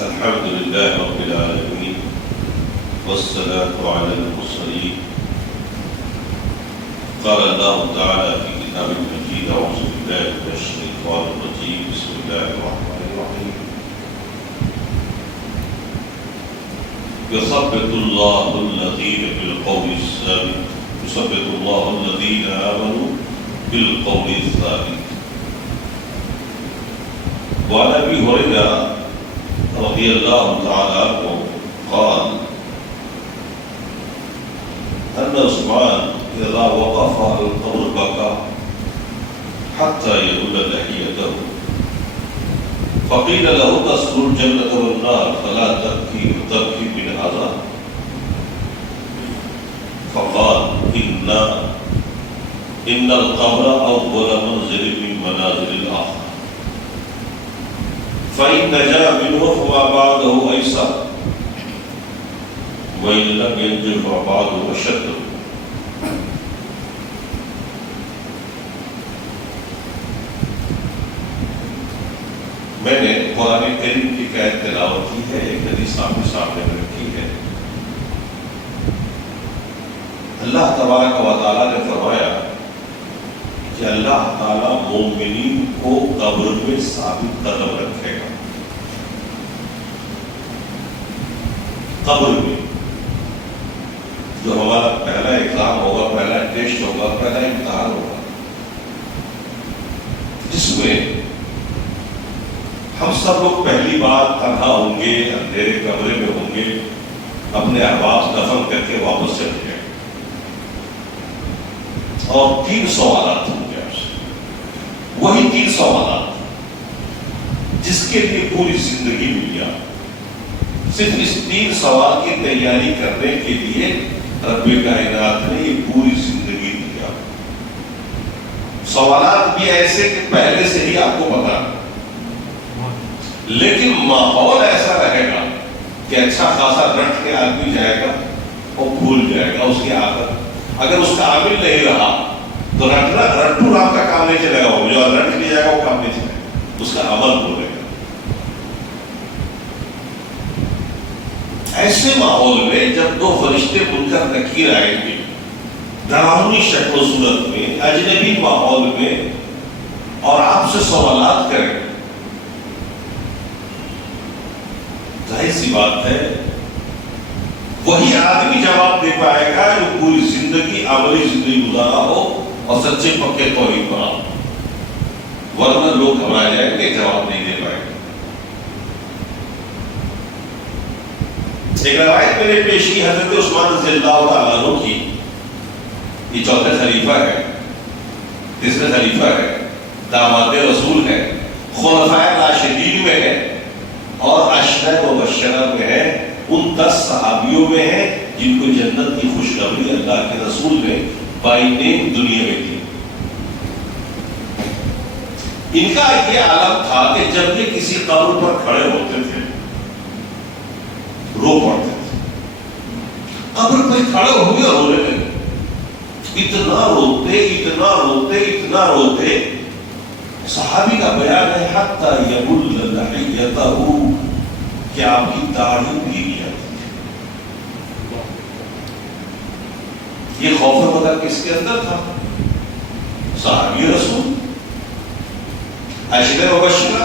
الحمد لله رب العالمين والصلاة على المرسلين. قال الله تعالى في كتاب المجيد: أعوذ بالله من الشيطان الرجيم، بسم الله الرحمن الرحيم. يثبت الله الذين بالقول الثابت يثبت الله الذين آمنوا بالقول الثابت. وعن أبي هريرة رضي الله تعالى عنه قال أن عثمان إذا وقف على القبر بكى حتى يبل لحيته، فقيل له: تذكر الجنة والنار فلا تبكي من هذا؟ فقال: إن القبر أول منزل من منازل الآخرة، فإن نجا منه فما بعده أيسر، وإن لم ينج فما بعده أشد. میں نے قرآن کریم کی آیت تلاوت کی ہے، ایک حدیث آپ کے سامنے میں رکھی ہے. اللہ تبارک و تعالیٰ نے فرمایا کہ اللہ تعالیٰ مومنین کو قبر میں ثابت قدم رکھے گا. قبر میں جو ہمارا پہلا ایگزام ہوگا، پہلا ٹیسٹ ہوگا، پہلا امتحان ہوگا، جس میں ہم سب لوگ پہلی بار تنہا ہوں گے، اندھیرے کمرے میں ہوں گے، اپنے احباب دفن کر کے واپس چلے جائیں اور 3 سوالات ہوں گے آپ سے. وہی 3 سوالات جس کے لیے پوری زندگی ملی. صرف اس 3 سوال کی تیاری کرنے کے لیے رب کائنات نے یہ پوری زندگی دیا. سوالات بھی ایسے کہ پہلے سے ہی آپ کو پتا، لیکن ماحول ایسا رہے گا کہ اچھا خاصا رٹ کے آدمی جائے گا اور بھول جائے گا. اس کی عادت اگر اس کا عامل نہیں رہا تو رٹو رام کا کام نہیں چلے گا. وہ جو رٹ لیا جائے گا وہ کام نہیں چلے گا، اس کا عمل بولے گا. ایسے ماحول میں جب 2 فرشتے منکر نکیر آئیں گے، ڈراؤنی شکل و صورت میں، اجنبی ماحول میں، اور آپ سے سوالات کریں، ظاہر سی بات ہے وہی آدمی جواب دے پائے گا جو پوری زندگی عملی زندگی گزارا ہو اور سچے پکے توحید پر ہو. ورنہ لوگ گھبرا جائیں گے، جواب نہیں دے پائے گا. ایک روایت میں نے پیش کی حضرت عثمان رضی اللہ تعالیٰ عنہ کی. یہ 4تھے خلیفہ ہے، 3رے خلیفہ ہے، داماد رسول ہے، خلفائے راشدین میں ہے، اور عشرہ مبشرہ میں ہے. ان 10 صحابیوں میں ہے جن کو جنت کی خوشخبری اللہ کے رسول نے بائی نیم دنیا میں دی. ان کا یہ عالم تھا کہ جب یہ کسی قبر پر کھڑے ہوتے تھے رو پڑتے تھے. قبر پہ کھڑے ہو گئے رونے لگے. اتنا روتے اتنا روتے اتنا روتے، صحابی کا بیان ہے حتی یبل لحیتہ، کہ آپ کی داڑھی بھیگ جاتی تھی. یہ خوف وغیرہ کس کے اندر تھا؟ صحابی رسول، عشرہ مبشرہ.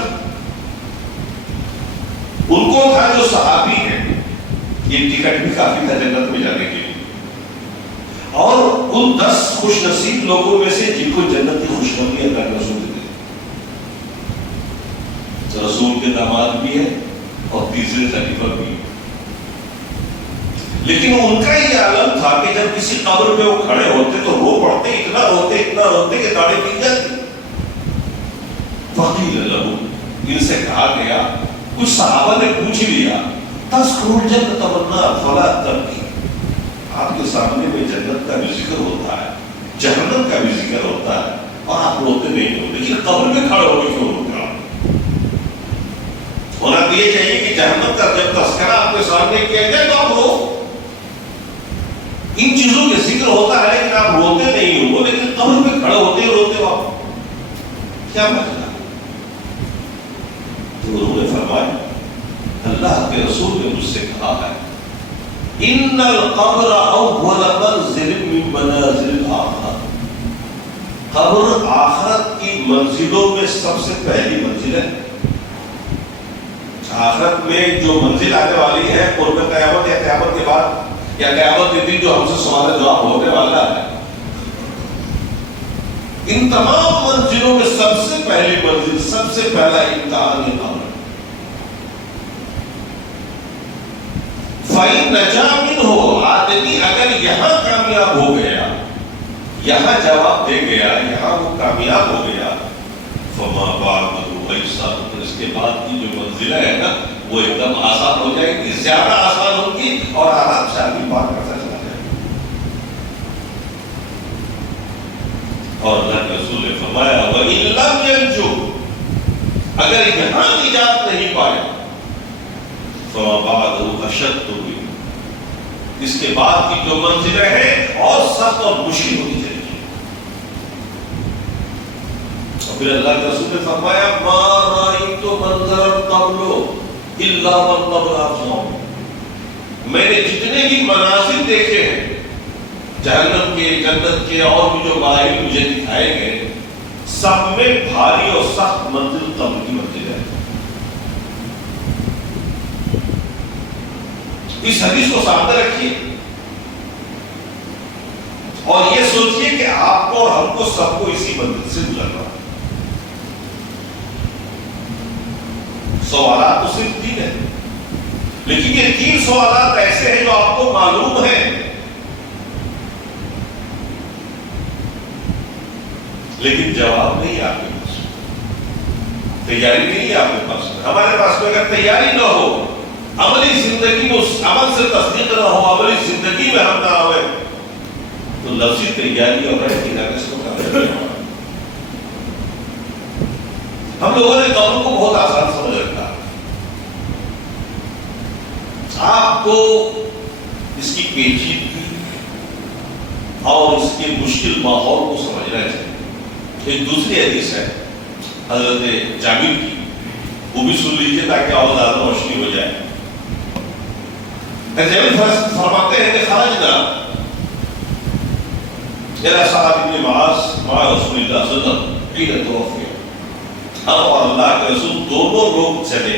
ان کو تھا جو صحابی ہے، یہ ٹکٹ بھی کافی تھا جنت میں جانے کے لیے. اور ان 10 خوش نصیب لوگوں میں سے جن کو جنت کی خوشخبری اللہ کے رسول دیتے، رسول کے داماد بھی ہے اور 3رے خلیفہ بھی ہے. لیکن ان کا یہ عالم تھا کہ جب کسی قبر پہ وہ کھڑے ہوتے تو رو پڑتے، اتنا روتے کہ داڑھی بھیگ جاتی. فقیل لہو، ان سے کہا گیا، کچھ صحابہ نے پوچھ لیا، تذکر الجنۃ والنار فلا تبکی، آپ کے سامنے میں جنت کا بھی ذکر ہوتا ہے، جہنم کا بھی ذکر ہوتا ہے، اور آپ روتے نہیں ہو، لیکن قبر میں کھڑے ہو کے کیوں روتے آپ؟ ہونا تو یہ چاہیے کہ جہنم کا جب تذکرہ آپ کے سامنے کیا جائے تو آپ رو. ان چیزوں کے ذکر ہوتا ہے لیکن آپ روتے نہیں ہو، لیکن قبر میں کھڑے ہوتے روتے ہو آپ، کیا مطلب؟ تو انہوں نے فرمایا اللہ کے رسول نے مجھ سے کہا ہے ان القبر اول منزل من منازل الاخرہ، قبر آخرت کی منزلوں میں سب سے پہلی منزل ہے۔ آخرت میں جو منزل آنے والی ہے قرب قیامت یا قیامت کے بعد یا قیامت کے دن جو ہم سے سوال جواب ہونے والا ہے، ان تمام منزلوں میں سب سے پہلی منزل، سب سے پہلا امتحان یہ قبر ہے۔ فَإِن نَجَا مِنْهُ، آدمی اگر یہاں کامیاب ہو گیا، یہاں جواب دے گیا، یہاں وہ کامیاب ہو گیا، فَمَا بَعْدُهُ أَيْسَرُ، تو اس کے بعد کی جو منزلیں ہے نا وہ ایک دم آسان ہو جائے گی، زیادہ آسان ہوگی اور آرام سے آدمی پار کرتا چلا جائے گا۔ اور اللہ کے رسول نے فرمایا وَإِن لَمْ يَنْجُ، اگر یہاں نجات نہیں پائے، فَمَا بَعْدُهُ أَشَدُّ مِنْهُ، اس کے بعد کی جو منزلیں ہیں اور سخت اور مشکل ہوتی چلی گی۔ اور پھر اللہ کے رسول نے فرمایا مَا رَأَيْتُ مَنْظَرًا قَبْلُ إِلَّا وَالْقَبْرُ أَفْضَلُ، میں نے جتنے بھی مناظر دیکھے ہیں جہنم کے، جنت کے، اور بھی جو مراحل مجھے دکھائے گئے، سب میں بھاری اور سخت منزل قبر کی منزل ہے۔ اس حدیث کو سامنے رکھیے اور یہ سوچیے کہ آپ کو اور ہم کو سب کو اسی منزل سے گزرنا ہے۔ سوالات تو صرف 3 ہیں، لیکن یہ 3 سوالات ایسے ہیں جو آپ کو معلوم ہیں لیکن جواب نہیں آپ کے پاس، تیاری نہیں ہے آپ کے پاس۔ ہمارے پاس میں اگر تیاری نہ ہو، عملی زندگی میں اس عمل سے تصدیق نہ ہو، عملی زندگی میں ہم نہ ہوئے، تو لفظی تیاری اور رہتی رہنے سے ہم لوگوں نے قبر کو بہت آسان سمجھ رکھا۔ آپ کو اس کی پیچیدگی اور اس کے مشکل ماحول کو سمجھنا چاہیے۔ ایک دوسری حدیث ہے حضرت جابر کی، وہ بھی سن لیجیے تاکہ اور زیادہ روشنی ہو جائے۔ جابر فرماتے ہیں کہ خرجنا إلى سعد بن معاذ مع رسول اللہ صلی اللہ علیہ وسلم حين توفي، ہم اور اللہ کے رسول دونوں لوگ چلے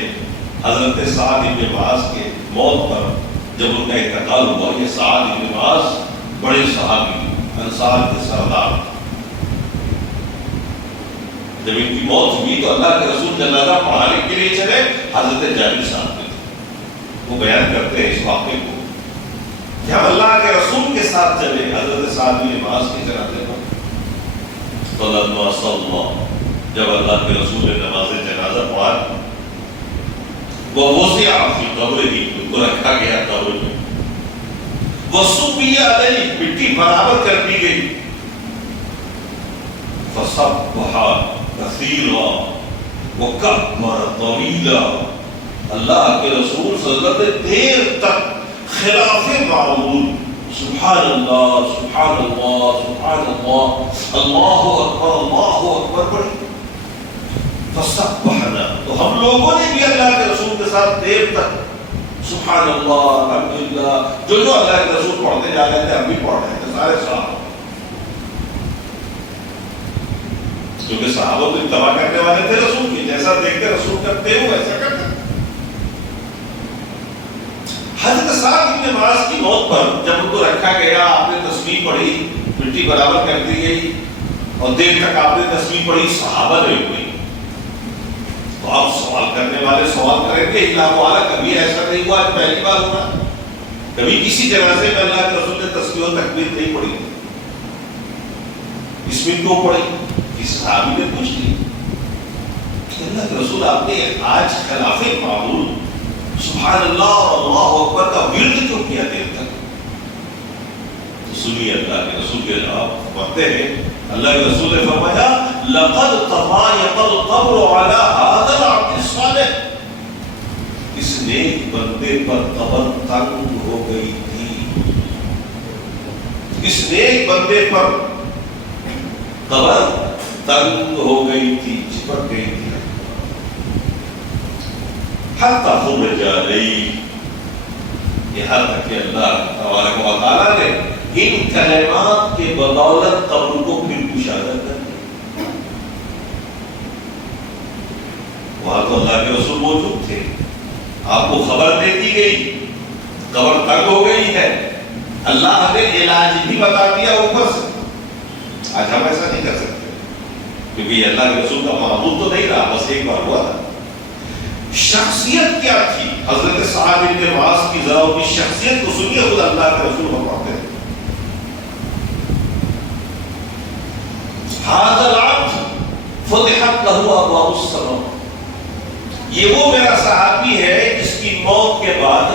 حضرت سعد بن معاذ کے موت پر، جب ان کا انتقال ہوا۔ یہ سعد بن معاذ بڑے صحابی، انصار کے سردار، جب ان کی موت ہوئی تو اللہ کے رسول جنازہ پڑھانے کے لیے چلے، حضرت جابر صاحب میں تھے۔ وہ بیان کرتے ہیں اس واقعے کو کہ ہم اللہ کے رسول کے ساتھ چلے حضرت سعد بن معاذ کے جنازے پر، فلما صلى، جب اللہ کے رسول نے نماز جنازہ پڑھا، ووضع فی قبرہ، ان کو رکھا گیا قبر میں، وصبی علیہ، مٹی برابر کر دی گئی، فسبح کثیرا وکبر طویلا، اللہ کے رسول صلی اللہ علیہ وسلم نے دیر تک خلاف معمول سبحان اللہ سبحان اللہ سبحان اللہ اللہ اکبر پڑھی۔ فسبحنا، تو ہم لوگوں نے بھی اللہ کے رسول کے ساتھ دیر تک سبحان اللہ الحمدللہ، جو اللہ کے رسول پڑھتے جا رہے تھے ہم بھی پڑھ رہے تھے سارے صحابہ، کیونکہ صحابہ تو اتباع کرنے والے تھے رسول کی، جیسا دیکھتے رسول کرتے ہو ایسا کرتے۔ حضرت سعد بن معاذ کی موت پر جب ان کو رکھا گیا، آپ نے تسبیح پڑھی، مٹی برابر کر دی گئی اور دیر تک آپ نے تسبیح پڑھی، صحابہ نہیں ہوئی، تو آپ سوال کرنے والے سوال کریں گے اللہ تعالیٰ کبھی ایسا نہیں ہوا، آج پہلی بار ہوا، کبھی کسی جنازے میں اللہ کے رسول نے تسبیح و تکبیر نہیں پڑھی، اس میں کیوں پڑھی؟ اس صحابی نے پوچھ لی کہ اللہ کے رسول آپ نے آج خلاف معمول سبحان اللہ اور اللہ اکبر کا ورد کیوں کیا دیر تک؟ تو سنیے اللہ کے رسول کے جواب پڑھتے ہیں، اللہ کے رسول نے فرمایا لقد تضايق القبر على هذا العبد الصالح، اس نیک بندے پر قبر تنگ ہو گئی تھی، اس نیک بندے پر قبر تنگ ہو گئی تھی، چپک گئی تھی۔ حتی خرج علیہ، یہاں تک کہ اللہ تبارک و تعالیٰ نے ان کلمات کے بدولت قبر کو پھر کشادہ کر دیا۔ وہاں تو اللہ کے رسول موجود تھے، آپ کو خبر دے دی گئی، قبر تنگ ہو گئی ہے، اللہ ہمیں علاج بھی بتا دیا اوپر سے۔ آج ہم ایسا نہیں کر سکتے کیونکہ یہ اللہ کے رسول کا معمول تو نہیں رہا، بس ایک بار ہوا تھا۔ شخصیت کیا تھی حضرت سعد بن معاذ کی؟ ذرا ان کی شخصیت کو سنیے، خود اللہ کے رسول فرماتے ہیں ھذا العبد فتحت له ابواب السماء، یہ وہ میرا صحابی ہے جس کی موت کے بعد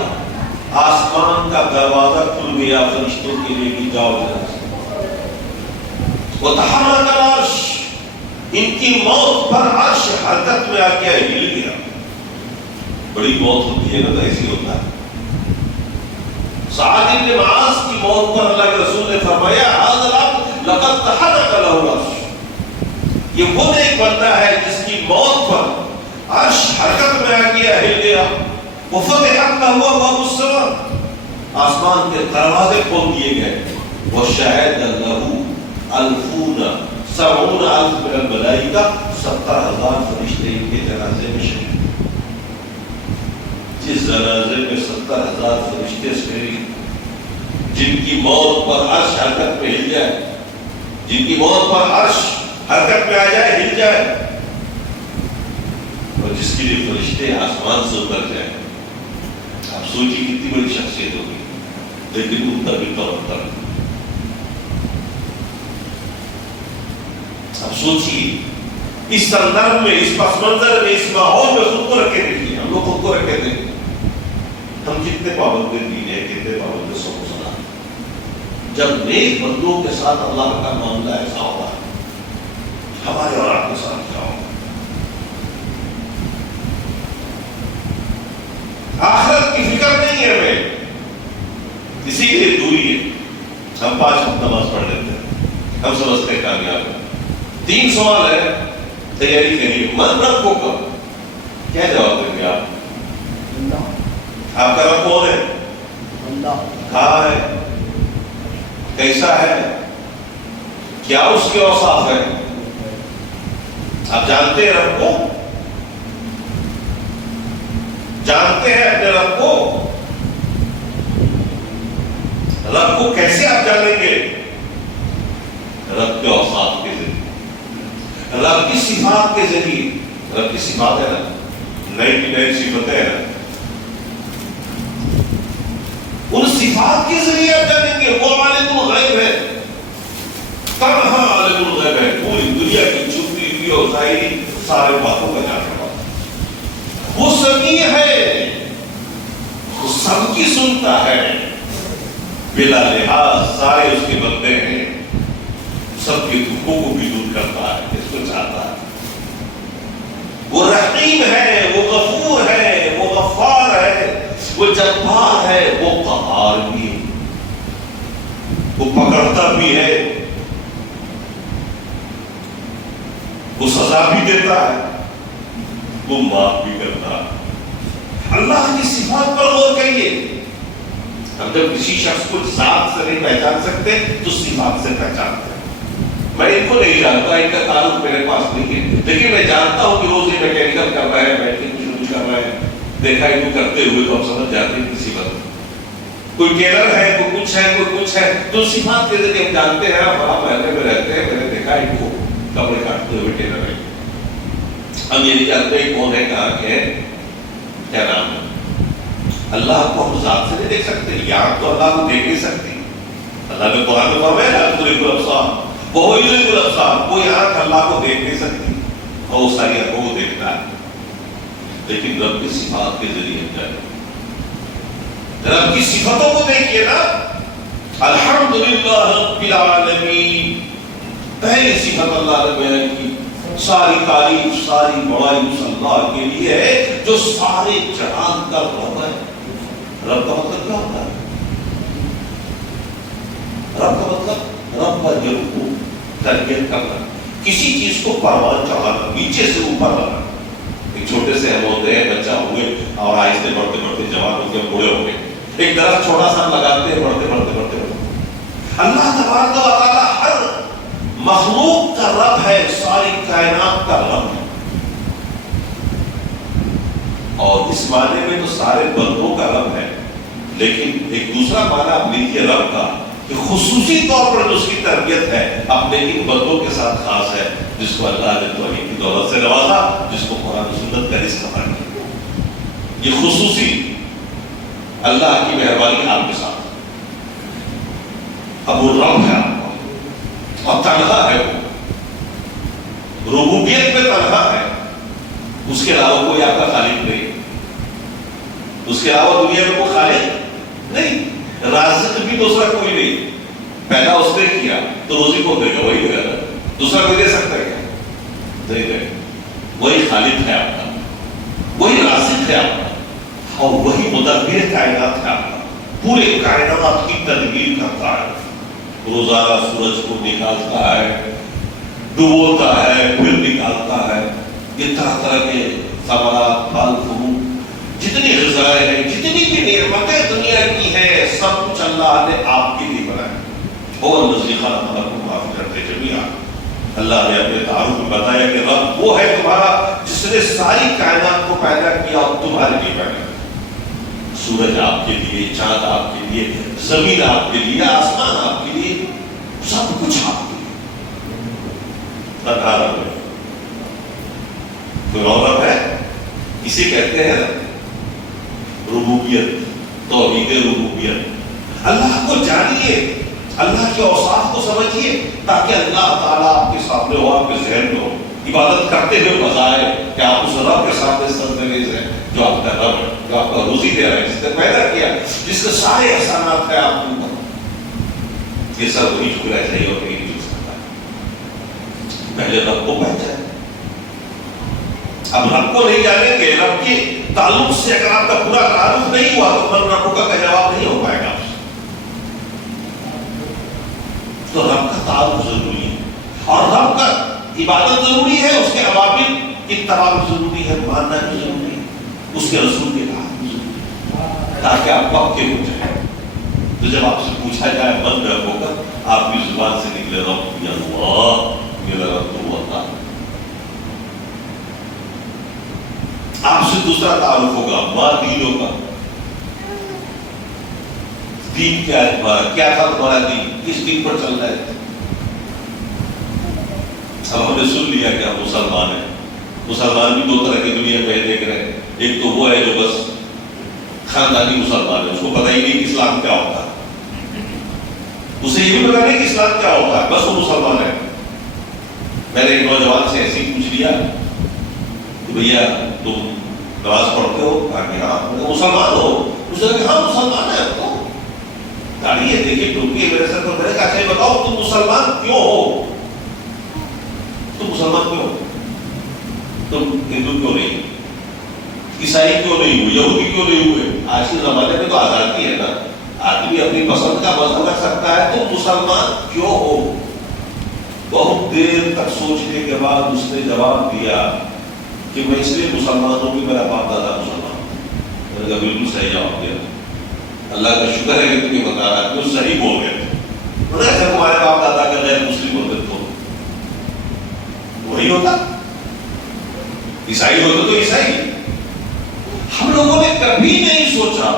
آسمان کا دروازہ کھل گیا فرشتوں کے لیے کہ جاؤ جناب۔ وتحرك العرش، ان کی موت پر عرش حرکت میں آ گیا، ہل گیا۔ بڑی موت ہوتی ہے نا تو ایسی ہوتا ہے۔ سعد بن معاذ کی موت پر اللہ کے رسول نے فرمایا ھذا العبد لقد تحرك له العرش، یہ وہ ایک بندہ ہے جس کی موت پر عرش حرکت میں آ گیا، ہل گیا۔ وفتحت له ابواب السماء، آسمان کے دروازے کھول دیے گئے۔ وشهد له الفون 70,000 من الملائکہ، 70,000 فرشتے ان کے جنازے میں شریک۔ جس جنازے میں 70,000 فرشتے شریک، جن کی موت پر عرش حرکت میں ہل جائے، جن کی موت پر عرش حرکت میں آ جائے، ہل جائے، اور جس کے لیے فرشتے آسمان سے اتر جائیں، آپ سوچیے کتنی بڑی شخصیت ہوگی، لیکن اتر بھی تو اتر۔ اب سوچیے اس سندرب میں، اس پس منظر میں، اس ماحول میں خود کو رکھے دیکھیے، ہم لوگ خود کو رکھے دیکھیں، ہم کتنے پابند دین ہیں، کتنے پابند سب و سلام۔ جب نیک بندوں کے ساتھ اللہ کا معاملہ ایسا ہوگا، ہمارے اور آپ کے ساتھ کیا ہوگا؟ آخرت کی فکر نہیں ہے ہمیں، اسی لیے دوری ہے۔ ہم 5 وقت نماز پڑھ لیتے ہیں، ہم سمجھتے ہیں کامیاب ہیں۔ 3 سوال ہے، تیاری کریے۔ من رب کو کب، کیا جواب دیں گے آپ؟ آپ کا رب کون ہے؟ کہاں ہے؟ کیسا ہے؟ کیا اس کے اوصاف ہے؟ آپ جانتے ہیں رب کو؟ جانتے ہیں اپنے رب کو؟ رب کو کیسے آپ جانیں گے؟ رب کے اوصاف کے ذریعے، رب کی صفات کے ذریعے۔ رب کی صفات ہے نا، نئی نئی صفتیں ہیں نا، ان صفات کے ذریعے آپ جانیں گے۔ وہ عالم الغیب ہے، تنہا عالم الغیب ہے، پوری دنیا کی چھپی ہوئی اور ظاہری سارے باتوں کا جاننے والا۔ وہ سمیع ہے، وہ سب کی سنتا ہے، بلا لحاظ سارے اس کے بندے ہیں، سب کے دکھوں کو بھی دور کرتا ہے جس کو چاہتا ہے۔ وہ رحیم ہے، وہ غفور ہے، وہ غفار ہے، وہ جبار ہے، وہ قہار بھی ہے، وہ پکڑتا بھی ہے، وہ سزا بھی دیتا ہے، وہ معاف بھی کرتا ہے۔ اللہ کی صفات پر غور کریے۔ ہم جب کسی شخص کو ذات سے نہیں پہچان سکتے تو صفات سے پہچانتے ہیں۔ میں ان کو نہیں جانتا، ان کا تعلق میرے پاس نہیں ہے، لیکن میں جانتا ہوں کہ روز یہ میکینیکل کر رہا ہے، بیٹری شروع کر رہا ہے، دیکھا ان کو کرتے ہوئے تو ہم سمجھ جاتے ہیں کسی وقت۔ کوئی ٹیلر ہے، کوئی کچھ ہے، کوئی کچھ ہے، تو صفات کے ذریعے ہم جانتے ہیں بڑا محلے میں رہتے ہیں، میں نے دیکھا ان کو کپڑے کاٹتے ہوئے ٹیلر ہے۔ ہم یہ نہیں جانتے کون ہے، کہاں کے ہے، کیا نام ہے۔ اللہ کو ہم ذات سے نہیں دیکھ سکتے، یہاں تو اللہ کو دیکھ نہیں سکتی۔ اللہ نے قرآن میں فرمایا لا تدرکہ الابصار وہو یدرک الابصار، کوئی آنکھ اللہ کو دیکھ نہیں سکتی اور وہ ساری آنکھوں کو دیکھتا ہے، لیکن رب کی صفات کے ذریعے جائے۔ رب کی صفتوں کو دیکھیے نا، الحمدللہ رب العالمین، پہلی صفت اللہ نے بیان کی، ساری تعریف ساری بڑائی اس اللہ کے لیے ہے جو سارے جہان کا رب ہے۔ رب کا مطلب کیا ہوتا ہے؟ رب کا مطلب رب کا جلو تربیت کرنا، کسی چیز کو پروان چڑھانا، نیچے سے اوپر لانا۔ کہ چھوٹے سے ہم ہوتے ہیں، بچہ ہوئے اور آہستہ بڑھتے بڑھتے جوان ہو گئے، بوڑھے ہو گئے. ایک درخت چھوٹا سا لگاتے ہیں، بڑھتے بڑھتے بڑھتے بڑھتے. اللہ تبارک و تعالیٰ ہر مخلوق کا رب ہے، ساری کائنات کا رب ہے. اور اس معنی میں تو سارے بندوں کا رب ہے، لیکن ایک دوسرا معنی آپ لیجیے رب کا کہ خصوصی طور پر جو اس کی تربیت ہے اپنے ان بندوں کے ساتھ خاص ہے، جس کو اللہ نے توحید کی دولت سے نوازا، جس کو قرآن و سنت کا رزق عطا کیا. یہ خصوصی اللہ کی مہربانی آپ کے ساتھ. اب وہ رب ہے آپ کو اور تنہا ہے، وہ ربوبیت میں تنہا ہے. اس کے علاوہ کوئی آپ کا خالق نہیں، اس کے علاوہ دنیا میں کوئی خالق نہیں. رازق بھی دوسرا کوئی نہیں. پیدا اس نے کیا تو روزی کو دے گا، وہی دے گا. دوسرا کوئی دے سکتا ہے کیا؟ نہیں دے. وہی خالق ہے آپ کا، وہی رازق ہے آپ کا، اور وہی مدبر کائنات ہے آپ کا. پورے کائنات کی تدبیر کرتا ہے. روزانہ سورج کو نکالتا ہے، ڈبوتا ہے، پھر نکالتا ہے. یہ طرح طرح کے ثمرات، پھل فروٹ، جتنی غذائیں ہیں، جتنی بھی نعمتیں دنیا کی ہیں، سب کچھ اللہ نے آپ کے لیے بنایا. اور الذی خلق لکم ما فی الارض جمیعا. اللہ نے اپنے تعارف میں بتایا کہ رب وہ ہے تمہارا جس نے ساری کائنات کو پیدا کیا اور تمہارے لیے پیدا کیا. سورج آپ کے لیے، چاند آپ کے لیے، زمین آپ کے لیے، آسمان آپ کے لیے، سب کچھ آپ کے لیے. تنہا رب ہے. کوئی اور رب ہے؟ اسے کہتے ہیں ربوبیت، توحید ربوبیت. اللہ کو جانیے، اللہ کے اوصاف کو سمجھیے، تاکہ اللہ تعالیٰ آپ کے سامنے ہو، آپ کے ذہن میں ہو. عبادت کرتے ہوئے بظاہر کہ آپ اس رب کے سامنے سرزمیز ہیں جو آپ کا رب ہے، جو آپ کا روزی دے رہا ہے، جس نے پیدا کیا، جس کے سارے احسانات ہیں آپ کے اوپر. یہ سب وہی جھکنا چاہیے اور نہیں جھک سکتا. پہلے رب کو پہچانے. اب رب کو نہیں جانیں گے، رب کے تعلق سے اگر آپ کا پورا تعارف نہیں ہوا تو من رب کا جواب نہیں ہو پائے گا آپ سے. تو رب کا تعارف ضروری ہے، اور رب کا عبادت ضروری ہے، اس کے عوامل کی اتباع ضروری ہے، ماننا بھی ضروری ہے، اس کے رسول کے اطاعت بھی ضروری ہے، تاکہ آپ وقت کے ہو جائیں. تو جب آپ سے پوچھا جائے من رب ہوگا، آپ کی زبان سے نکلے رب یا اللہ، میرا رب تو اللہ. آپ سے دوسرا تعارف ہوگا ماں دین ہوگا. دین کیا ہے تمہارا؟ کیا تھا تمہارا دین؟ کس دین پر چل رہا ہے؟ اب ہم نے سن لیا کہ ہم مسلمان ہیں. مسلمان بھی دو طرح کی دنیا میں دیکھ رہے ہیں. ایک تو وہ ہے جو بس خاندانی مسلمان ہے، اس کو پتہ ہی نہیں کہ اسلام کیا ہوتا ہے. اسے یہ بھی پتہ نہیں کہ اسلام کیا ہوتا ہے، بس وہ مسلمان ہے. میں نے ایک نوجوان سے ایسے ہی پوچھ لیا کہ بھیا تم نماز پڑھتے ہو؟ کہا کہ ہاں. مسلمان ہو؟ اس نے کہا ہاں مسلمان ہے. تو داڑھی ہے، دیکھیے ٹوپی ہے میرے سر پر. میں نے کہا اچھا بتاؤ تم مسلمان کیوں ہو؟ تم مسلمان کیوں ہو؟ تم ہندو کیوں نہیں، عیسائی کیوں نہیں ہوئے، یہودی کیوں نہیں ہوئے؟ آج کے زمانے میں تو آزادی ہے نا، آدمی اپنی پسند کا مذہب رکھ سکتا ہے. تم مسلمان کیوں ہو؟ بہت دیر تک سوچنے کے بعد اس نے جواب دیا کہ میں اس لیے مسلمان ہوں کہ میرا باپ دادا مسلمان. میں نے کہا بالکل صحیح جواب دیا. اللہ کا شکر ہے کہ تمہیں بتا رہا ہے، صحیح بول گئے. ایسا تمہارے باپ دادا کا غیر مسلم ہوتے تو وہی ہوتا، عیسائی ہوتے تو عیسائی. ہم لوگوں نے کبھی نہیں سوچا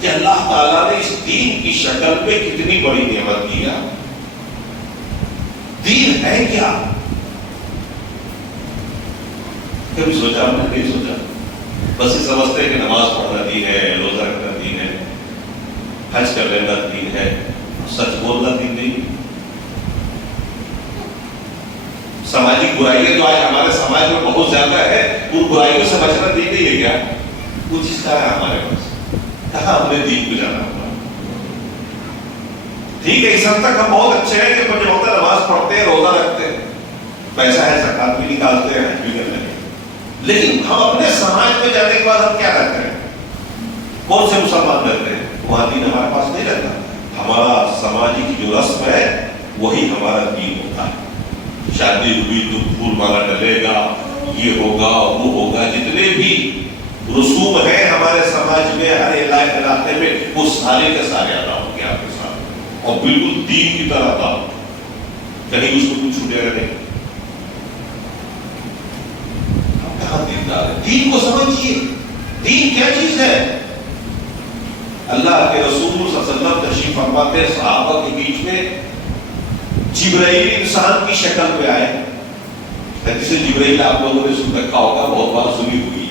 کہ اللہ تعالیٰ نے اس دین کی شکل میں کتنی بڑی نعمت دی ہے. دین ہے کیا؟ کبھی سوچا؟ ہم نے نہیں سوچا. بس یہ سمجھتے ہیں کہ نماز پڑھنا دین ہے، روزہ رکھنا دین ہے، حج کر لینا دین ہے. سچ بولنا دین نہیں. سماجی برائیاں جو آج ہمارے سماج میں بہت زیادہ ہے، ان برائیوں سے بچنا دین نہیں ہے کیا؟ وہ چیز کہاں ہے ہمارے پاس؟ کہاں ہم نے دین کو جانا ہوگا؟ ٹھیک ہے، اس حد تک ہم بہت اچھے ہیں کہ مجھے ہوتا ہے نماز پڑھتے ہیں، روزہ رکھتے ہیں، پیسہ ہے زکات بھی نکالتے ہیں، حج بھی کر لیں گے. لیکن ہم اپنے سماج میں جانے کے بعد ہم کیا کرتے ہیں؟ کون سے مسلمان رہتے ہیں؟ وہاں دین ہمارے پاس نہیں رہتا. ہمارا سماجی کی جو رسم ہے وہی ہمارا دین ہوتا ہے. شادی ہوئی تو پھول مالا ڈلے گا، یہ ہوگا وہ ہوگا، جتنے بھی رسوم ہیں ہمارے سماج میں ہر علاقے میں وہ سارے کے سارے ادا ہوں گے آپ کے ساتھ، اور بالکل دین کی طرح ادا ہوں، کہیں اس کو کچھ چھوٹے گا نہیں۔ ہم کہاں دیندار ہیں؟ دین کو سمجھیے، دین کیا چیز ہے؟ اللہ کے رسول صلی اللہ علیہ وسلم تشریف فرماتے ہیں، صحابہ کے بیچ میں جبرائیل انسان کی شکل میں آئے۔ حدیث جبرائیل آپ لوگوں نے سن رکھا ہوگا، بہت بار سنی ہوئی۔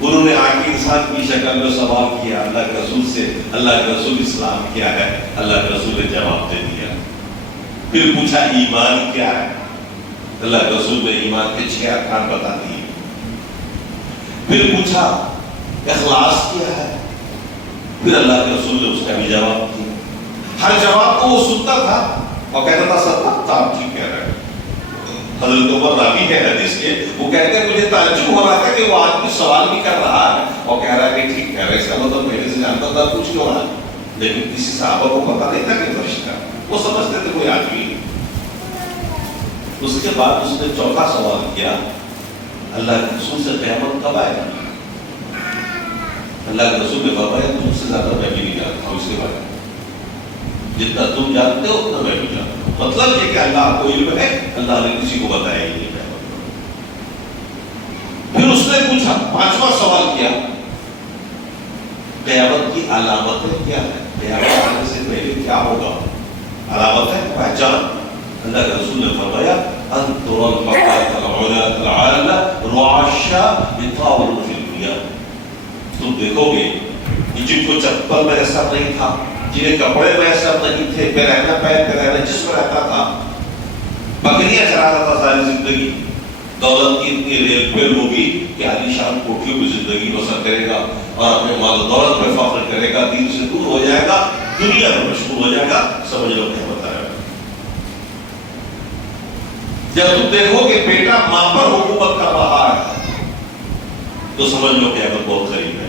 انہوں نے آ کے انسان کی شکل میں سوال کیا اللہ کے رسول سے، اللہ کے رسول اسلام کیا ہے؟ اللہ کے رسول نے جواب دے دیا۔ پھر پوچھا ایمان کیا ہے؟ اللہ کے رسول نے ایمان کے 6 ارکان بتا دیے۔ پھر پوچھا اخلاص کیا ہے؟ پھر اللہ کے رسول نے اس کا بھی جواب دیا۔ ہر جواب کو وہ سنتا تھا اور کہتا تھا صدق آپ ٹھیک کہہ رہے ہیں۔ حضرت عمر راوی ہے حدیث کے، وہ کہتے ہیں مجھے تعجب ہو رہا تھا کہ وہ آدمی سوال بھی کر رہا ہے اور کہہ رہا ہے کہ ٹھیک کہہ رہا ہے، اس کا مطلب پہلے سے جانتا تھا کچھ کیوں رہا، لیکن کسی صحابہ کو پتا نہیں تھا کہ فرشتہ، وہ سمجھتے تھے کوئی آدمی۔ اس کے بعد اس نے چوتھا سوال کیا، اللہ کے رسول سے قیامت کب آئے گا؟ اللہ کے رسول نے فرمایا تم سے زیادہ میں بھی نہیں جانتا ہوں اس کے بارے میں، جتنا تم جانتے ہو اتنا میں بھی جانتا ہوں۔ مطلب یہ کہ اللہ کو علم ہے، اللہ نے کسی کو بتایا ہی نہیں۔ پھر اس نے پوچھا، 5واں سوال کیا، قیامت کی علامتیں کیا ہے؟ قیامت آنے سے پہلے کیا ہوگا؟ علامت ہے پہچان۔ اللہ کے رسول نے فرمایا ان ترى البقرة العالة رعاشا يطاول في الدنيا، تم دیکھو گے جن کو چپل میسر نہیں تھا، جنہیں کپڑے میسر نہیں تھے، پہ رہنا جس میں رہتا تھا، بکریاں چراتا تھا ساری زندگی، دولت کی اتنی ریل پیل ہوگی کہ عالی شان کوٹھیوں میں زندگی بسر کرے گا اور اپنے مال و دولت میں فخر کرے گا، دین سے دور ہو جائے گا، دنیا میں مشغول ہو جائے گا۔ سمجھ لو کیا بتایا۔ جب تم دیکھو کہ بیٹا ماں پر حکومت کر رہا ہے تو سمجھ لو کہ اب بہت قریب ہے۔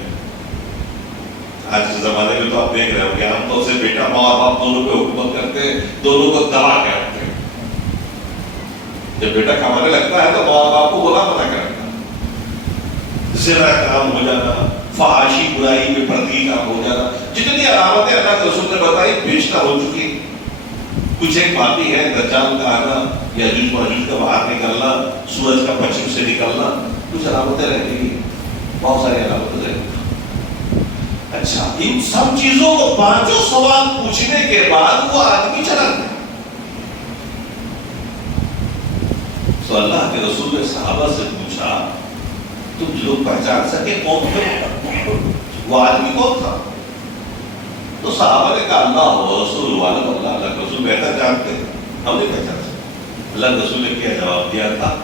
آج کے زمانے میں تو آپ دیکھ رہے ہو کہ عام طور سے بیٹا ماں اور باپ دونوں پہ حکومت کرتے ہیں، دونوں کو دبا کے رکھتے ہیں۔ جب بیٹا کمانے لگتا ہے تو ماں باپ کو بولا منع کرتا ہے، زنا کام ہو جانا، فحاشی برائی میں پردگی کام ہو جانا، جتنی علامتیں اللہ کے رسول نے بتائی بیشتر ہو چکی۔ کچھ ایک باقی ہے، دجال کا آنا، یاجوج ماجوج کا باہر نکلنا، سورج کا پچھم سے نکلنا، کچھ علامتیں رہ گئی، بہت ساری علامتیں رہ گئی۔ اچھا، ان سب چیزوں کو 5 سوال پوچھنے کے بعد وہ آدمی چلا گیا۔ تو اللہ کے رسول نے صحابہ سے پوچھا تم لوگ پہچان سکے کون تھے؟ وہ آدمی کون تھا؟ تو صحابہ نے کہا اللہ و رسول والد اللہ، اللہ کے رسول بہتر جانتے ہیں، ہم نہیں پہچان سکتے۔ اللہ کے رسول نے کیا جواب دیا تھا؟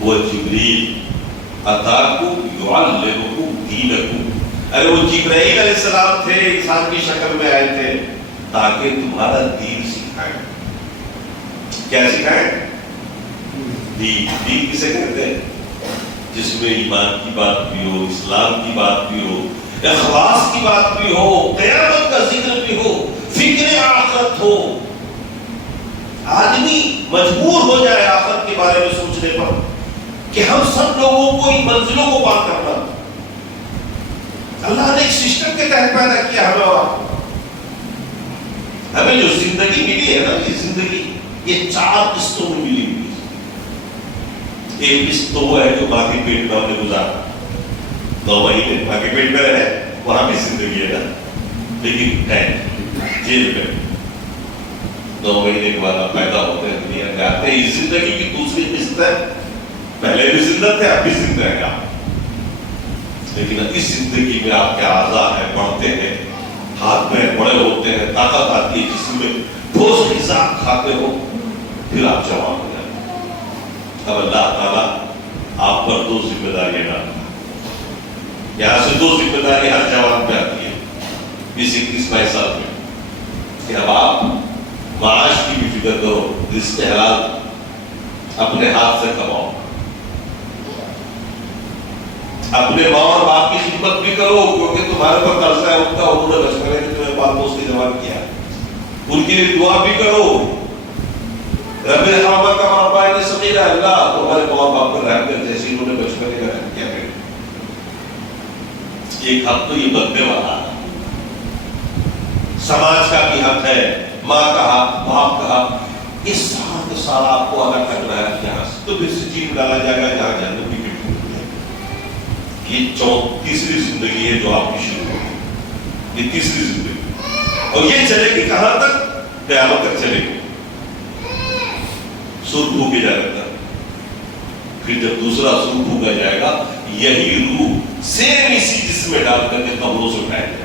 وہ جبریل اتاکم یعلمکم دینکم، ارے وہ جبرائیل علیہ السلام تھے، انسان کی شکل میں آئے تھے تاکہ تمہارا دین سکھائیں۔ کیا سکھائیں؟ دین۔ دین کسے کہتے ہیں؟ جس میں ایمان کی بات بھی ہو، اسلام کی بات بھی ہو، اخلاص کی بات بھی ہو، قیامت کا ذکر بھی ہو، فکر آخرت ہو، آدمی مجبور ہو جائے آخرت کے بارے میں سوچنے پر کہ ہم سب لوگوں کو ان منزلوں کو پار کرنا۔ اللہ نے ایک سسٹم کے تحت پیدا کیا ہمیں جو زندگی ملی ہے نا، یہ زندگی یہ 4 قسطوں میں ملی ہوئی۔ ایک قسط تو وہ ہے جو ماں کے پیٹ میں ہم نے گزارا، 9 مہینے ماں کے پیٹ میں رہے، وہاں بھی زندگی ہے نا، لیکن ہے جیل میں 9 مہینے کے بعد آپ پیدا ہوتے ہیں، دنیا میں آتے ہیں۔ اس زندگی کی دوسری قسط ہے، پہلے بھی زندہ تھے اب بھی زندہ ہے آپ، لیکن اس زندگی میں آپ کے اعضاء ہیں، بڑھتے ہیں، ہاتھ میں بڑے ہوتے ہیں، طاقت آتی ہے جسم میں، ٹھوس غذا کھاتے ہو، پھر آپ جوان ہو جاتے ہیں۔ اب اللہ تعالیٰ آپ پر 2 ذمہ داریاں ڈالتا ہے۔ یہاں سے 2 ذمہ داری ہر جوان پہ آتی ہے اس 21 سال میں، کہ اب آپ معاش کی بھی فکر کرو، رزق حلال اپنے ہاتھ سے کماؤ، اپنے ماں اور باپ کی خدمت بھی کرو، کیونکہ تمہارے پر قرضہ ہے ان کا، انہوں نے بچپنے میں تمہیں پال پوس کے جوان کیا، ان کے لیے دعا بھی کرو۔ رب ارحمہما کما ربیانی صغیرا، اللہ تو ہمارے ماں باپ پر رحم کر جیسے انہوں نے بچپنے کا رحم کیا کرے. ایک حق تو یہ بندے والا ہے، سماج کا بھی حق ہے، ماں کا حق، باپ کا حق. اس سال کے سال آپ کو اگر کرنا ہے یہاں سے تو پھر سے جیت ڈالا جائے گا جہاں جنت کی ٹکٹ ہو جائے گی. یہ تیسری زندگی ہے جو آپ کی شروع ہوگی، یہ تیسری زندگی، اور یہ چلے گی کہاں تک؟ قیامت تک چلے گی، سور پھونکے جائے گا. پھر جب دوسرا سور پھونکا جائے گا، یہی روح سیم اسی جسم میں ڈال کر کے قبروں سے اٹھائے جائے گا.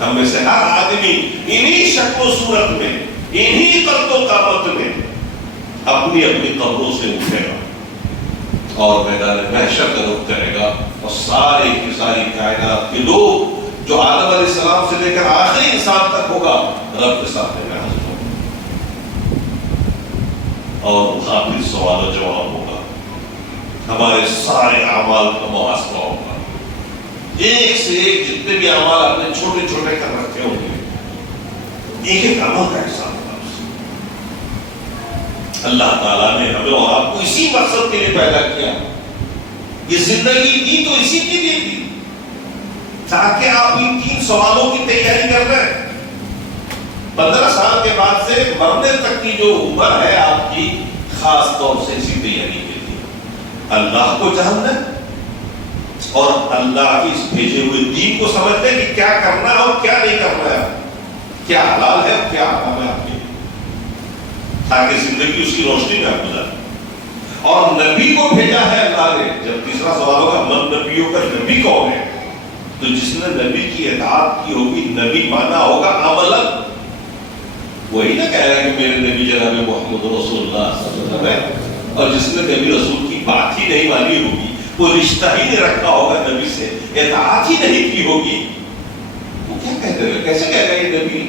ہم میں سے ہر آدمی انہی شکل و صورت میں، انہی قد و قامت میں اپنی اپنی قبروں سے اٹھے گا اور میدان محشر کا رخ کرے گا. اور ساری کی ساری کائنات کے لوگ جو آدم علیہ السلام سے لے کر آخری انسان تک ہوگا، رب کے سامنے میں حاضر ہوگا اور آخری سوال و جواب ہوگا. ہمارے سارے اعمال کا محاسبہ ہوگا، ایک سے ایک جتنے بھی اعمال آپ نے چھوٹے چھوٹے کر رکھے ہوں گے، ایک ایک عمل کا حساب ہوگا. اللہ تعالیٰ نے ہمیں اور آپ کو اسی مقصد کے لیے پیدا کیا. یہ زندگی دی تو اسی کے لیے دی تاکہ آپ ان 3 سوالوں کی تیاری کر رہے ہیں. 15 سال کے بعد سے مرنے تک کی جو عمر ہے آپ کی، خاص طور سے اسی تیاری کے لیے اللہ کو جاننا اور اللہ کی اس بھیجے ہوئے دین کو سمجھنا کہ کیا کرنا ہے اور کیا نہیں کرنا ہے، کیا حلال ہے اور کیا حرام ہے آپ کے لیے، تاکہ زندگی اس کی روشنی میں آپ گزارے. اور نبی کو بھیجا ہے اللہ نے. جب تیسرا سوال ہوگا من نبیوں کا نبی کون ہے، تو جس نے نبی کی اطاعت کی ہوگی، نبی مانا ہوگا عملاً، وہی نہ کہہ رہا کہ میرے نبی جناب محمد رسول اللہ صلی اللہ علیہ وسلم ہے. اور جس نے نبی رسول کی بات ہی نہیں مانی ہوگی، وہ رشتہ ہی نہیں رکھا ہوگا نبی سے، اطاعت ہی نہیں کی ہوگی، وہ کیا کہتے ہیں؟ کیسے کہہ گا یہ نبی؟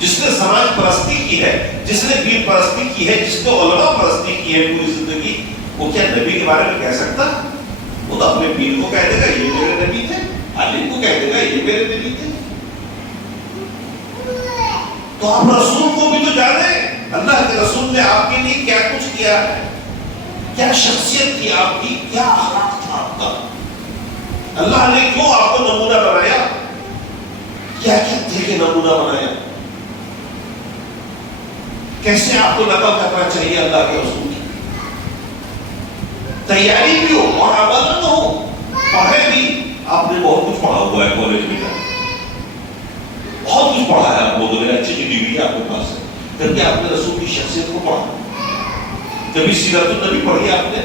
جس نے سماج پرستی کی ہے، جس نے دین پرستی کی ہے، جس نے علماء پرستی کی ہے پوری زندگی، وہ کیا نبی کے بارے میں کہہ سکتا؟ وہ تو اپنے پیر کو کہہ دے گا یہ میرے نبی تھے، عالم کو کہہ دے گا یہ میرے نبی تھے. تو آپ رسول کو بھی تو جانیں، اللہ کے رسول نے آپ کے لیے کیا کچھ کیا ہے، کیا شخصیت تھی آپ کی، کیا اخلاق تھا آپ کا، اللہ نے کیوں آپ کو نمونہ بنایا، کیا کیا دے کے نمونہ بنایا، کیسے آپ کو نقل کرنا چاہیے اللہ کے رسول کی. تیاری بھی ہو اور عمل نہ ہو. پڑھے بھی، آپ نے بہت کچھ پڑھا ہوا ہے کالج میں، بہت کچھ پڑھا ہے آپ لوگوں نے، اچھی ڈگری آپ کے پاس ہے، پھر کیا آپ نے رسول کی شخصیت کو پڑھا؟ کبھی سیرت النبی پڑھی آپ نے؟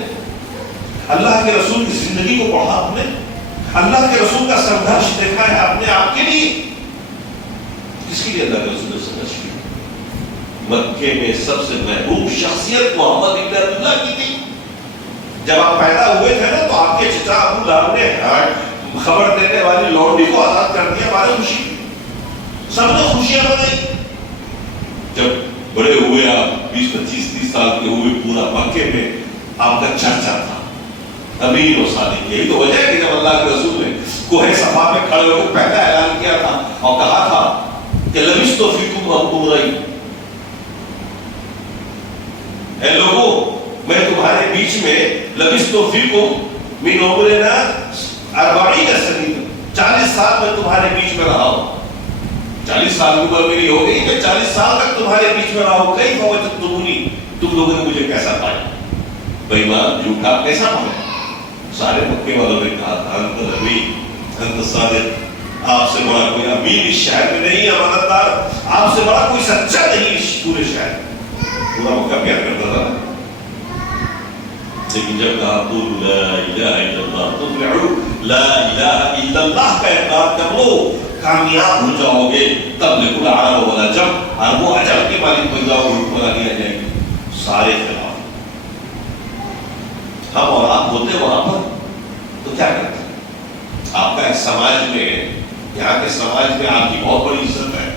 اللہ کے رسول کی زندگی کو پڑھا آپ نے؟ اللہ کے رسول کا سنگھرش دیکھا ہے آپ نے آپ کے لیے؟ کس کے لیے اللہ کے رسول نے سنگھرش کیا؟ مکے میں سب سے محبوب شخصیت محمد ابن عبداللہ کی تھی. جب آپ پیدا ہوئے تھے نا تو آپ کے چچا ابو لہب نے خبر دینے والی لوڈی کو آزاد کر دیا. ہمارے خوشی، سب نے خوشیاں منائی. جب بڑے ہوئے آپ 20 25 30 سال کے ہوئے، پورا مکے میں آپ کا چرچا تھا امین و صادق. یہی تو وجہ ہے کہ جب اللہ کے رسول نے کوہ صفا میں کھڑے ہو کے پہلا اعلان کیا تھا اور کہا تھا کہ لبثت فیکم عمرین، اے لوگوں میں تمہارے بیچ میں لبثت فیکم من عمرنا 40 سنین، 40 سال میں تمہارے بیچ میں رہا ہوں. 40 سال کی عمر میری ہو گئی، میں 40 سال تک تمہارے بیچ میں رہا ہوں. کئی فوجتمونی، تم لوگوں نے مجھے کیسا پایا؟ بے ایمان جھوٹا کیسا پایا؟ سارے مکے والوں نے کہا تھا انت نبی انت صادق، آپ سے بڑا کوئی امین اس شہر میں نہیں، امانتدار، آپ سے بڑا کوئی سچا نہیں اس پورے شہر میں. پورا مکہ پیار کرتا تھا. لیکن جب کہا تو لا الہ الا اللہ تفلحوا، لا الہ الا اللہ کا اقرار کر لو کامیاب ہو جاؤ گے. تب لکل عرب ولا جب، عرب و عجب کے مالک بن جاؤ گے، حکمرانی آ جائے گی. سارے خلاف. ہم اور آپ ہوتے وہاں پر تو کیا کرتے؟ آپ کا سماج میں، یہاں کے سماج میں آپ کی بہت بڑی عزت ہے.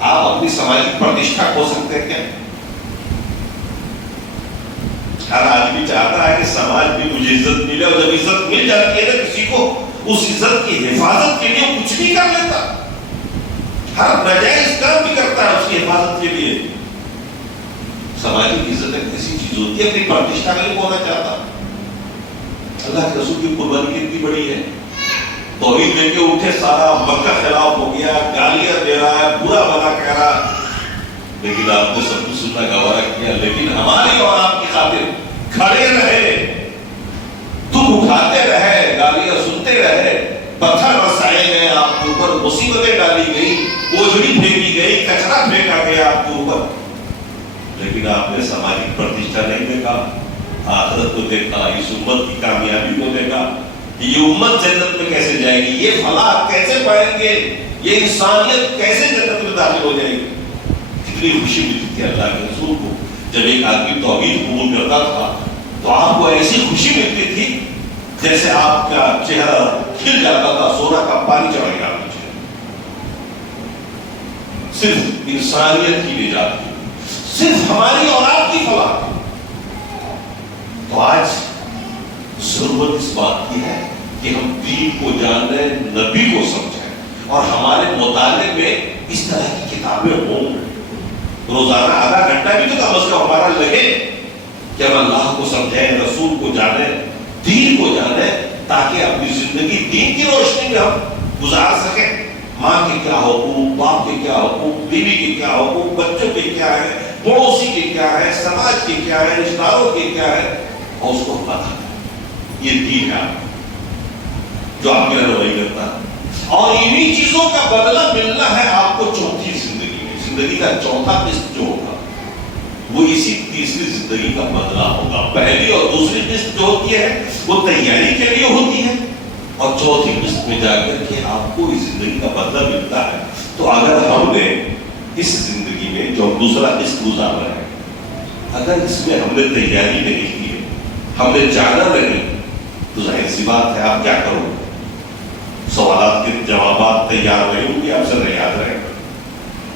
آپ اپنی سماجی پرتشٹھا کھو سکتے ہیں کیا؟ ہر آدمی چاہتا ہے کہ سماج میں مجھے عزت ملے، اور جب عزت مل جاتی ہے نا کسی کو، اس عزت کی حفاظت کے لیے کچھ بھی کر لیتا، ہر ناجائز کام بھی کرتا ہے اس کی حفاظت کے لیے. سماجی عزت ایک ایسی چیز ہوتی ہے، اپنی پرتشٹھا کا نہیں ہونا چاہتا. اللہ کے رسول کی قربانی کتنی بڑی ہے. توحید لے کے اٹھے، سارا مکہ خلاف ہو گیا، گالیاں دے رہا ہے، برا بھلا کہہ رہا ہے، لیکن آپ نے سب کچھ سننا گوارا کیا. لیکن ہماری اور آپ کی خاطر کھڑے رہے، تم اٹھاتے رہے، گالیاں سنتے رہے، پتھر برسائے گئے آپ کے اوپر، مصیبتیں ڈالی گئی، اوجڑی پھینکی گئی، کچرا پھینکا گیا آپ کے اوپر، لیکن آپ نے سماجی پرتشٹھا نہیں دیکھا، آخرت کو دیکھا، اس امت کی کامیابی کو دیکھا، یہ امت جنت میں کیسے جائے گی، یہ فلاح کیسے پائیں گے، یہ انسانیت کیسے جنت میں داخل ہو جائے گی. کتنی خوشی ملتی تھی اللہ کے رسول کو جب ایک آدمی توحید قبول کرتا تھا تو آپ کو ایسی خوشی ملتی تھی جیسے آپ کا چہرہ کھل جاتا تھا، سونا کا پانی چڑھ گیا آپ کے چہرے. صرف انسانیت کی نجات کی، صرف ہماری اور آپ کی فلاح کی. تو آج ضرورت اس بات کی ہے کہ ہم دین کو جانیں، نبی کو سمجھیں، اور ہمارے مطالعے میں اس طرح کی کتابیں ہوں. روزانہ آدھا گھنٹہ بھی تو کم از کم ہمارا لگے کہ ہم اللہ کو سمجھیں، رسول کو جانیں، دین کو جانیں، تاکہ اپنی زندگی دین کی روشنی میں ہم گزار سکیں. ماں کے کیا حقوق، باپ کے کیا حقوق، بیوی کے کیا حقوق، بچوں کے کیا ہے، پڑوسی کے کیا ہے، سماج کے کیا ہے، رشتہ داروں کے کیا ہے، اور اس کو پتہ. یہ دین ہے جو آپ کی رہنمائی کرتا ہے. اور انہی چیزوں کا بدلہ ملنا ہے آپ کو چوتھی زندگی میں. زندگی کا چوتھا قسط جو ہوگا وہ اسی تیسری زندگی کا بدلہ ہوگا. پہلی اور دوسری قسط جو ہوتی ہے وہ تیاری کے لیے ہوتی ہے، اور چوتھی قسط میں جا کر کے آپ کو اس زندگی کا بدلہ ملتا ہے. تو اگر ہم نے اس زندگی میں جو دوسرا قسط گزار رہے ہیں، اگر اس میں ہم نے تیاری نہیں کی ہے، ہم نے جانا نہیں، تو ظاہر سی بات ہے آپ کیا کرو، سوالات کے جوابات تیار نہیں ہوں گے، آپ سے نہیں یاد رہے گا.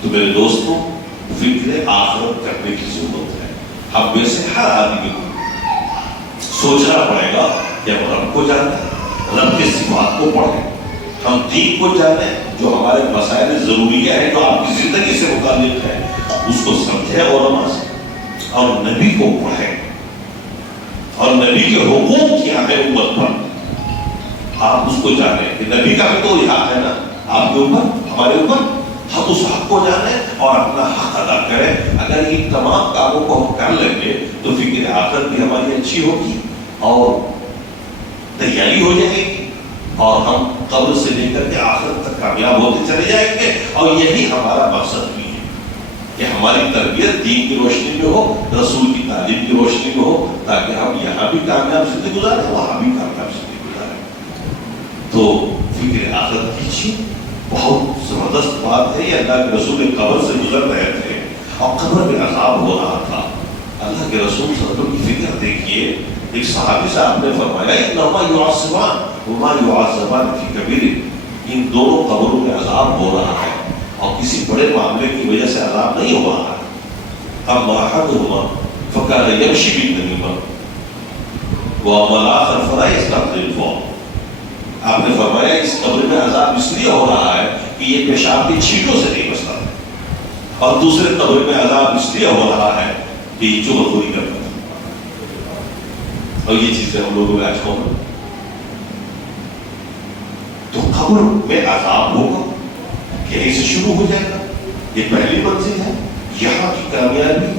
تو میرے دوستوں، فکر آخرت کرنے کی ضرورت ہے. ہم میں سے ہر آدمی کو سوچنا پڑے گا کہ ہم رب کو جانیں، رب کی صفات کو پڑھیں، ہم دین کو جانیں، جو ہمارے مسائل ضروریہ ہیں، جو آپ کی زندگی سے متعلق ہے، اس کو سمجھیں علماء سے، اور نبی کو پڑھیں، اور نبی کے حقوق کیا ہے امت پر آپ اس کو جانیں. کہ نبی کا بھی تو حق ہے نا آپ کے اوپر، ہمارے اوپر. ہم اس حق کو جانیں اور اپنا حق ادا کریں. اگر ان تمام کاموں کو ہم کر لیں گے تو فکر آخرت بھی ہماری اچھی ہوگی اور تیاری ہو جائے گی، اور ہم قبر سے لے کر کے آخرت تک کامیاب ہوتے چلے جائیں گے. اور یہی ہمارا مقصد بھی ہے کہ ہماری تربیت دین کی روشنی میں ہو، رسول کی تعلیم کی روشنی میں ہو، تاکہ ہم یہاں بھی کامیاب زندگی گزاریں، وہاں بھی کامیاب زندگی گزاریں. تو فکر آخرت کیجیے. بہت زبردست بات ہے. یہ اللہ کے رسول قبر سے گزر رہے تھے اور قبر میں عذاب ہو رہا تھا. اللہ کے رسول صلی اللہ علیہ وسلم کی فکر دیکھیے. ایک صحابی سے آپ نے فرمایا انہما یعذبان وما یعذبان فی کبیر، ان دونوں قبروں میں عذاب ہو رہا ہے اور کسی بڑے معاملے کی وجہ سے عذاب نہیں ہو رہا ہے. اما احدہما فکان یمشی بالنمیمہ واما الاخر فلا یستطیع الفوق. آپ نے فرمایا اس قبر میں عذاب اس لیے ہو رہا ہے کہ یہ پیشاب کی چھینٹوں سے نہیں بچتا تھا، اور دوسرے قبر میں عذاب اس لیے ہو رہا ہے کہ یہ چغلخوری کرتا تھا. اور یہ چیزیں ہم لوگوں میں آج کون. تو قبر میں عذاب ہوگا، یہیں سے شروع ہو جائے گا. یہ پہلی منزل ہے. یہاں کی کامیابی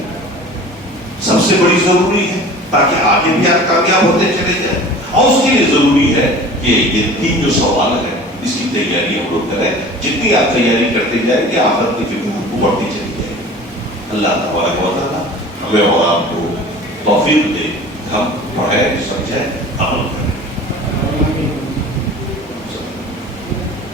سب سے بڑی ضروری ہے تاکہ آگے بھی آپ کامیاب ہوتے چلے جائیں. اور اس کے لیے ضروری ہے کہ یہ تین جو سوال ہے اس کی تیاری ہم لوگ کریں. جتنی آپ تیاری کرتے جائیں گے آخرت کی فکر بڑھتی چلی جائے گی. اللہ تبارک و تعالیٰ ہمیں اور آپ کو توفیق دے، ہم پڑھیں، سمجھیں، عمل کریں.